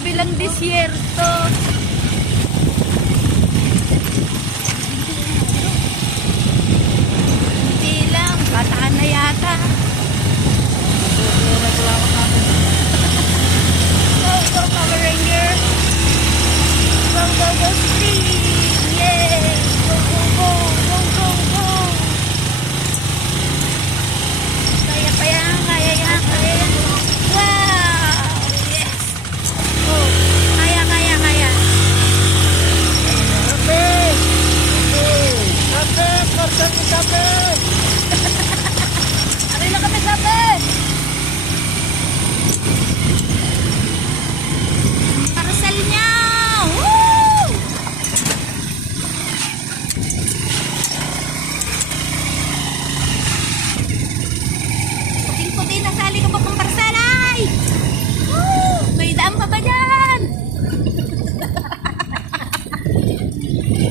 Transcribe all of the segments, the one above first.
kabilang disyerto. Hindi lang, bataan na yata. Go, go, Power Ranger. Go, go, go, speed. Yeah. Go, go, go, go, go, go. Kaya pa yan, kaya yan, kaya yan. Wow! Yes! Oh, kaya, kaya, kaya. Sabi! Sabi! Sabi! Sabi! Ari na kami sabi! Carousel niya! Woo! Puting-puti, nasali ka pa pang parsalay! Woo! May daan pa ba dyan?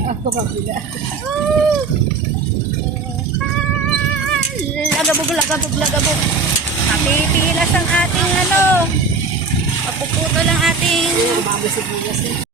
Ako kabila. Woo! Lagabog, lagabog, lagabog. Mapipilas ang ating ano. Papuputol ang ating Mami si Bugas.